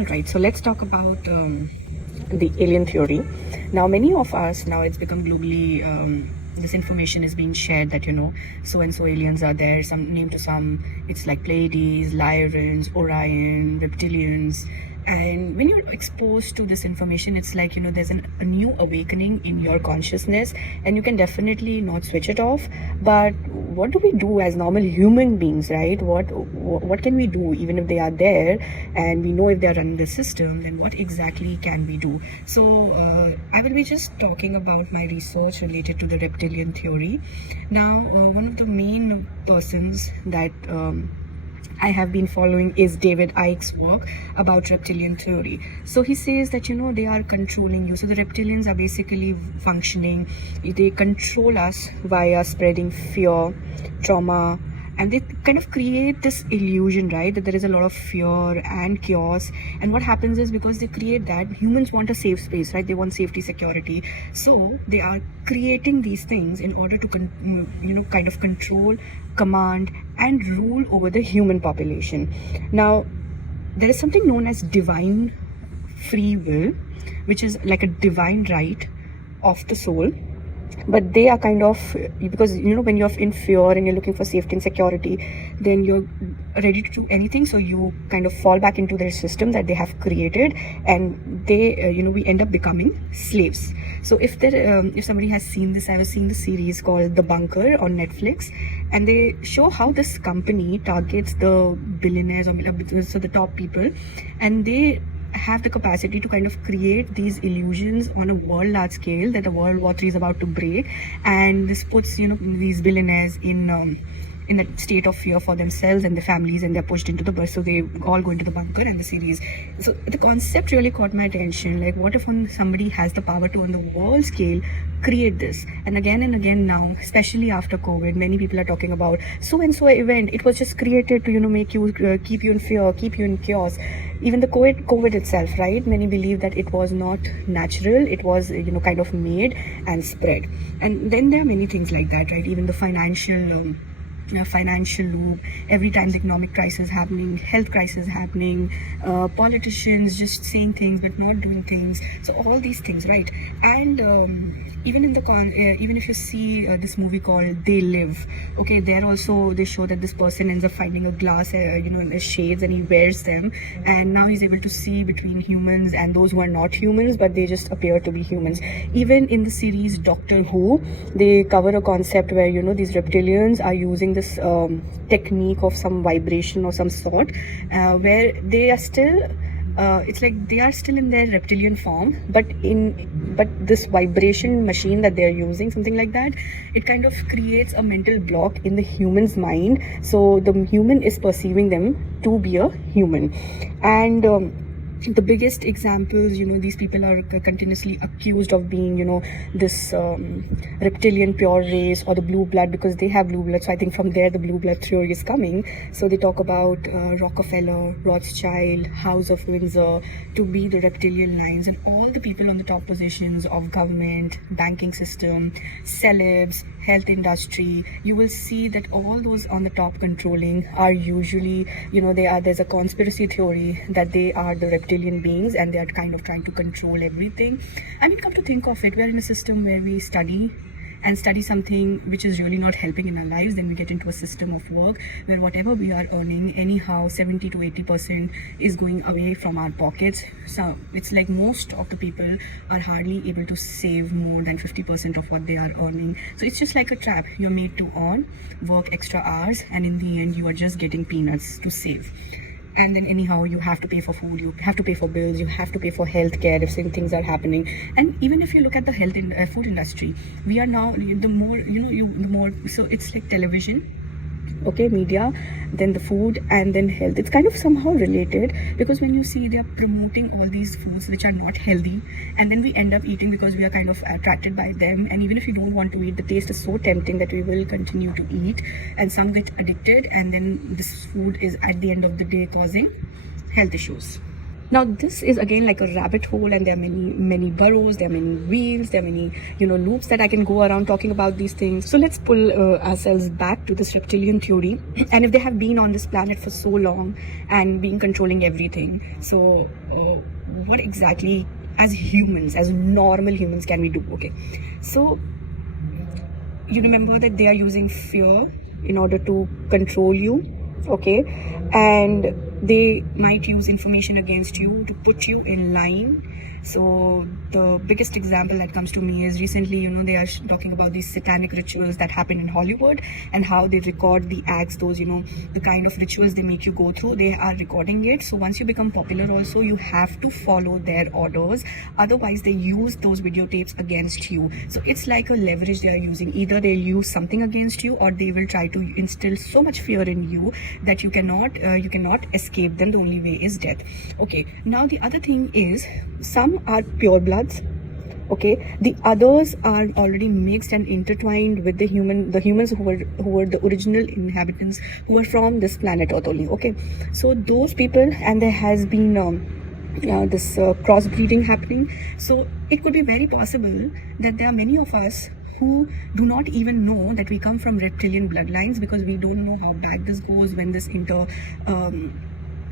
All right, so let's talk about the alien theory. Now, many of us, now it's become globally, this information is being shared that, so and so aliens are there. Some name to some, it's like Pleiades, Lyrians, Orion, Reptilians. And when you're exposed to this information, it's like, there's a new awakening in your consciousness, and you can definitely not switch it off. But what do we do as normal human beings, right? What can we do even if they are there and we know if they are running the system? Then what exactly can we do? So I will be just talking about my research related to the reptilian theory. Now, one of the main persons that I have been following is David Icke's work about reptilian theory. So he says that, they are controlling you. So the reptilians are basically functioning. They control us via spreading fear, trauma, and they kind of create this illusion, right, that there is a lot of fear and chaos. And what happens is, because they create that, humans want a safe space, right? They want safety, security. So they are creating these things in order to kind of control, command, and rule over the human population. Now, there is something known as divine free will, which is like a divine right of the soul. But they are kind of, because when you're in fear and you're looking for safety and security, then you're ready to do anything. So you kind of fall back into their system that they have created, and they we end up becoming slaves. So if somebody has seen this, I was seeing the series called The Bunker on Netflix, and they show how this company targets the billionaires, or so the top people, and they have the capacity to kind of create these illusions on a world large scale that the World War III is about to break, and this puts these billionaires in a state of fear for themselves and their families, and they're pushed into the bus. So they all go into the bunker, and the series. So the concept really caught my attention. Like, what if somebody has the power to, on the world scale, create this? And again now, especially after COVID, many people are talking about so and so event. It was just created to make you keep you in fear, keep you in chaos. Even the COVID itself, right? Many believe that it was not natural. It was kind of made and spread. And then there are many things like that, right? Even the financial loop. Every time the economic crisis happening, health crisis happening, politicians just saying things but not doing things. So all these things, right? And even in the even if you see this movie called They Live, okay, there also they show that this person ends up finding a glass in the shades, and he wears them, and now he's able to see between humans and those who are not humans, but they just appear to be humans. Even in the series Doctor Who, they cover a concept where these reptilians are using this technique of some vibration or some sort, where they are still it's like they are still in their reptilian form, but this vibration machine that they're using, something like that, it kind of creates a mental block in the human's mind. So the human is perceiving them to be a human. And the biggest examples, these people are continuously accused of being, this reptilian pure race or the blue blood, because they have blue blood. So I think from there the blue blood theory is coming. So they talk about Rockefeller, Rothschild, House of Windsor to be the reptilian lines, and all the people on the top positions of government, banking system, celebs, health industry. You will see that all those on the top controlling are usually, there's a conspiracy theory that they are the reptilian beings, and they are kind of trying to control everything. I mean, come to think of it, we are in a system where we study something which is really not helping in our lives. Then we get into a system of work where whatever we are earning, anyhow 70 to 80% is going away from our pockets. So it's like most of the people are hardly able to save more than 50% of what they are earning. So it's just like a trap. You're made to earn, work extra hours, and in the end you are just getting peanuts to save. And then anyhow you have to pay for food, you have to pay for bills, you have to pay for healthcare if certain things are happening. And even if you look at the food industry, we are now, the more so it's like television, okay, media, then the food, and then health. It's kind of somehow related, because when you see they are promoting all these foods which are not healthy, and then we end up eating because we are kind of attracted by them. And even if you don't want to eat, the taste is so tempting that we will continue to eat, and some get addicted, and then this food is at the end of the day causing health issues. Now this is again like a rabbit hole, and there are many burrows, there are many wheels, there are many loops that I can go around talking about these things. So let's pull ourselves back to this reptilian theory. And if they have been on this planet for so long and been controlling everything, so what exactly as humans, as normal humans, can we do? Okay, so you remember that they are using fear in order to control you, okay, and they might use information against you to put you in line. So the biggest example that comes to me is recently, they are talking about these satanic rituals that happen in Hollywood, and how they record the acts, those, the kind of rituals they make you go through, they are recording it. So once you become popular also, you have to follow their orders, otherwise they use those videotapes against you. So it's like a leverage they are using. Either they'll use something against you, or they will try to instill so much fear in you that you cannot escape them. The only way is death. Okay, now the other thing is, some are pure bloods, okay, the others are already mixed and intertwined with the humans who were the original inhabitants, who are from this planet Earth only. Okay, so those people, and there has been this crossbreeding happening. So it could be very possible that there are many of us who do not even know that we come from reptilian bloodlines, because we don't know how bad this goes when this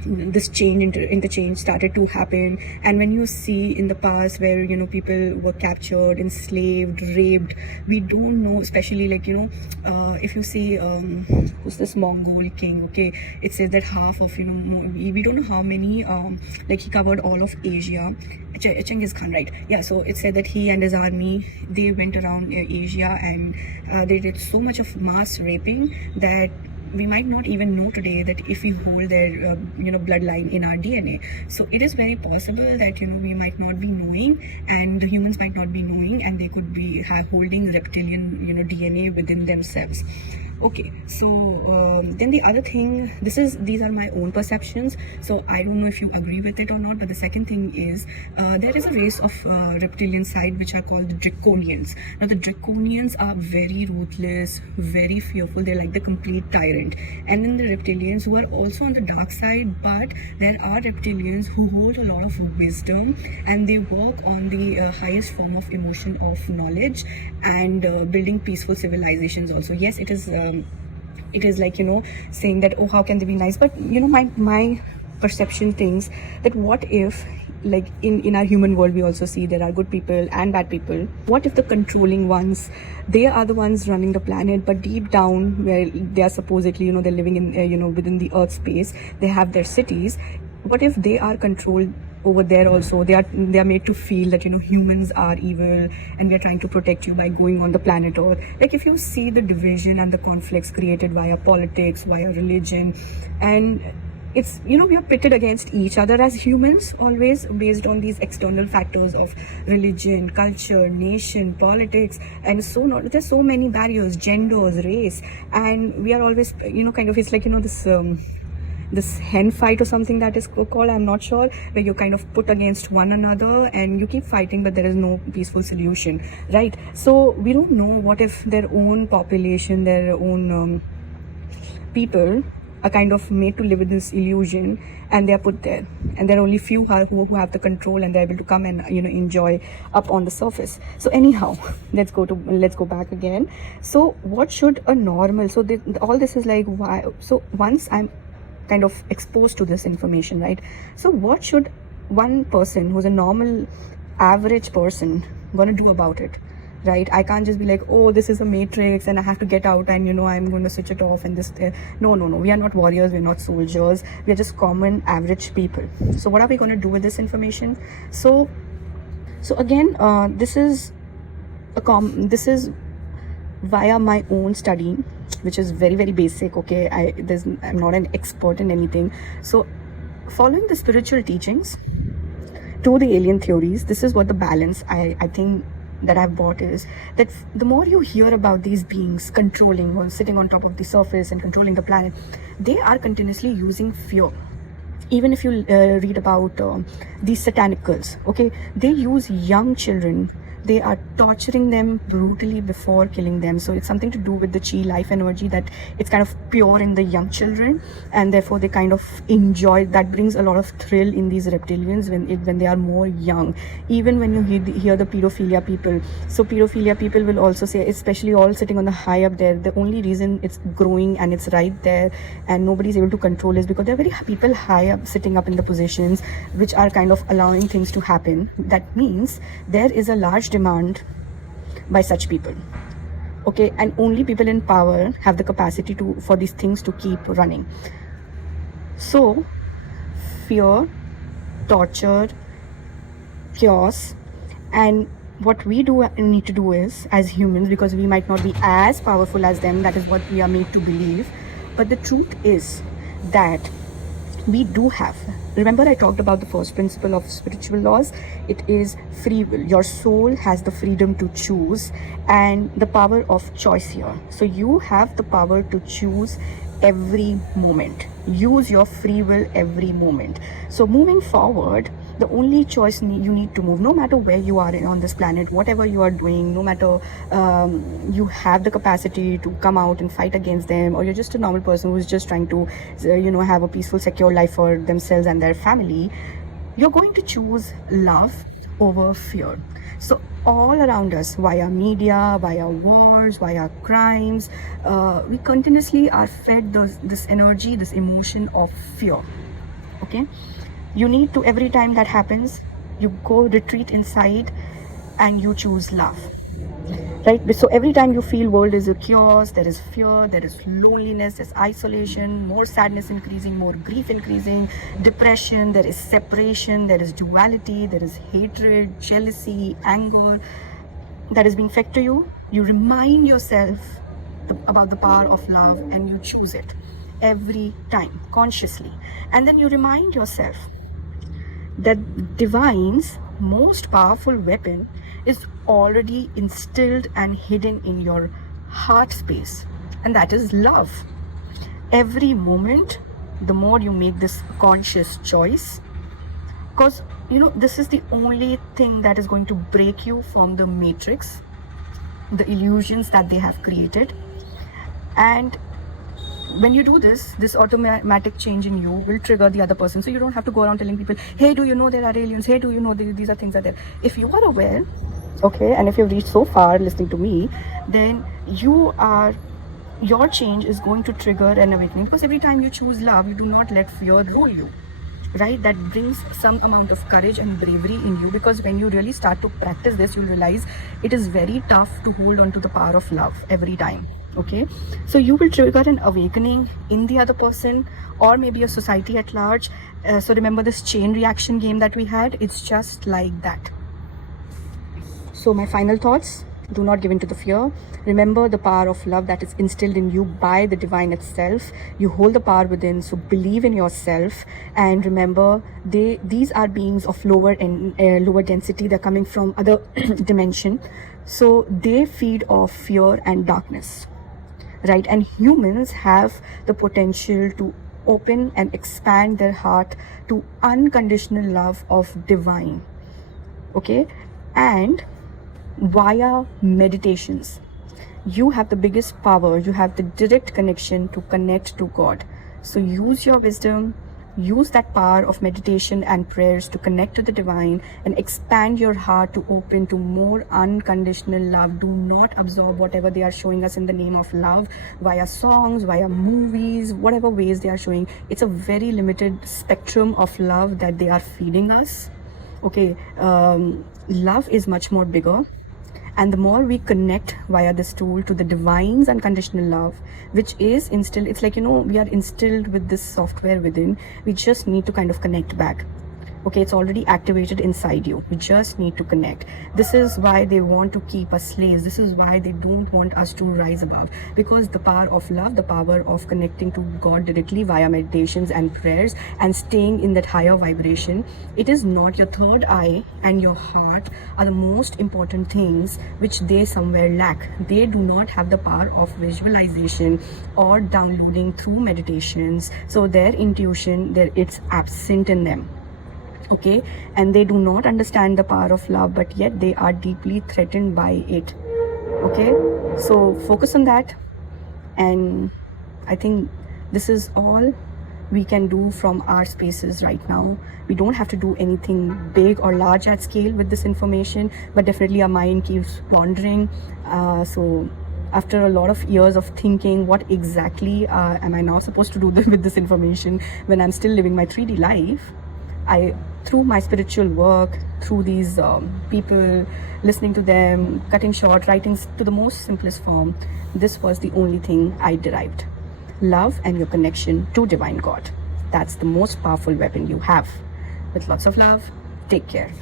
interchange started to happen. And when you see in the past where people were captured, enslaved, raped, we don't know, especially like if you see who's this Mongol king, okay, it says that half of we don't know how many like he covered all of Asia, Genghis Khan, right? Yeah, so it said that he and his army, they went around Asia, and they did so much of mass raping that we might not even know today that if we hold their bloodline in our DNA. So it is very possible that we might not be knowing, and the humans might not be knowing, and they could be holding reptilian DNA within themselves. Okay, so then the other thing, these are my own perceptions, so I don't know if you agree with it or not. But the second thing is, there is a race of reptilian side which are called the draconians. Now the draconians are very ruthless, very fearful, they're like the complete tyrant. And then the reptilians, who are also on the dark side, but there are reptilians who hold a lot of wisdom, and they work on the highest form of emotion of knowledge, and building peaceful civilizations also. Yes, it is like saying that, oh, how can they be nice? But my perception thinks that, what if, like in our human world, we also see there are good people and bad people. What if the controlling ones, they are the ones running the planet, but deep down, where they are supposedly they're living in within the earth space, they have their cities. What if they are controlled over there also? They are made to feel that humans are evil, and we are trying to protect you by going on the planet Earth. Like, if you see the division and the conflicts created via politics, via religion, and it's we are pitted against each other as humans, always based on these external factors of religion, culture, nation, politics, and there's so many barriers, genders, race, and we are always kind of, it's like this hen fight or something that is called, I'm not sure, where you're kind of put against one another and you keep fighting, but there is no peaceful solution, right? So we don't know, what if their own population, their own people are kind of made to live in this illusion, and they are put there, and there are only few who have the control, and they're able to come and enjoy up on the surface. So anyhow, let's go back again. So what should a normal, so all this is like, why? So once I'm kind of exposed to this information, right? So what should one person who's a normal, average person gonna do about it, right? I can't just be like, oh, this is a matrix and I have to get out and I'm going to switch it off and this. No, we are not warriors, we're not soldiers, we are just common average people. So what are we going to do with this information? So again, this is via my own study, which is very, very basic. Okay, I'm not an expert in anything. So following the spiritual teachings to the alien theories, this is what the balance I think that I've bought is, that the more you hear about these beings controlling or sitting on top of the surface and controlling the planet, they are continuously using fear. Even if you read about these satanic cults, okay, they use young children. They are torturing them brutally before killing them. So it's something to do with the chi life energy, that it's kind of pure in the young children, and therefore they kind of enjoy. That brings a lot of thrill in these reptilians when they are more young. Even when you hear the pedophilia people, so pedophilia people will also say, especially all sitting on the high up there, the only reason it's growing and it's right there and nobody's able to control is because there are very people high up sitting up in the positions which are kind of allowing things to happen. That means there is a large demand by such people, okay, and only people in power have the capacity for these things to keep running. So fear, torture, chaos, and what we need to do is, as humans, because we might not be as powerful as them, that is what we are made to believe, but the truth is that we do have, remember I talked about the first principle of spiritual laws, it is free will. Your soul has the freedom to choose and the power of choice here. So you have the power to choose every moment. Use your free will every moment. So moving forward, the only choice you need to move, no matter where you are on this planet, whatever you are doing, no matter you have the capacity to come out and fight against them, or you're just a normal person who's just trying to have a peaceful, secure life for themselves and their family, you're going to choose love over fear. So all around us, via media, via wars, via crimes, we continuously are fed this energy, this emotion of fear. Okay, you need to, every time that happens, you go retreat inside and you choose love, right? So every time you feel world is a chaos, there is fear, there is loneliness, there's isolation, more sadness increasing, more grief increasing, depression, there is separation, there is duality, there is hatred, jealousy, anger that is being fed to you, you remind yourself about the power of love and you choose it every time consciously. And then you remind yourself that divine's most powerful weapon is already instilled and hidden in your heart space, and that is love. Every moment, the more you make this conscious choice, because this is the only thing that is going to break you from the matrix, the illusions that they have created. And when you do this automatic change in you will trigger the other person. So you don't have to go around telling people, hey, do you know there are aliens? Hey, do you know these are things are there? If you are aware, okay, and if you've reached so far listening to me, then your change is going to trigger an awakening, because every time you choose love, you do not let fear rule you, right? That brings some amount of courage and bravery in you, because when you really start to practice this, you'll realize it is very tough to hold on to the power of love every time. Okay, so you will trigger an awakening in the other person, or maybe a society at large. So remember this chain reaction game that we had, it's just like that. So my final thoughts: do not give in to the fear. Remember the power of love that is instilled in you by the divine itself. You hold the power within, so believe in yourself. And remember, these are beings of lower density. They're coming from other dimension, so they feed off fear and darkness, right? And humans have the potential to open and expand their heart to unconditional love of divine. Okay, and via meditations, you have the biggest power. You have the direct connection to connect to God. So use your wisdom, use that power of meditation and prayers to connect to the divine and expand your heart to open to more unconditional love. Do not absorb whatever they are showing us in the name of love via songs, via movies, whatever ways they are showing. It's a very limited spectrum of love that they are feeding us. Okay, love is much more bigger. And the more we connect via this tool to the divine's unconditional love, which is instilled, it's like, we are instilled with this software within. We just need to kind of connect back. Okay, it's already activated inside you. You just need to connect. This is why they want to keep us slaves. This is why they don't want us to rise above, because the power of love, the power of connecting to God directly via meditations and prayers and staying in that higher vibration, it is not. Your third eye and your heart are the most important things which they somewhere lack. They do not have the power of visualization or downloading through meditations, so their intuition, it's absent in them. Okay, and they do not understand the power of love, but yet they are deeply threatened by it. Okay, so focus on that, and I think this is all we can do from our spaces right now. We don't have to do anything big or large at scale with this information, but definitely our mind keeps wandering. So after a lot of years of thinking, what exactly am I now supposed to do with this information when I'm still living my 3D life? Through my spiritual work, through these people, listening to them, cutting short, writing to the most simplest form, this was the only thing I derived. Love and your connection to Divine God. That's the most powerful weapon you have. With lots of love, take care.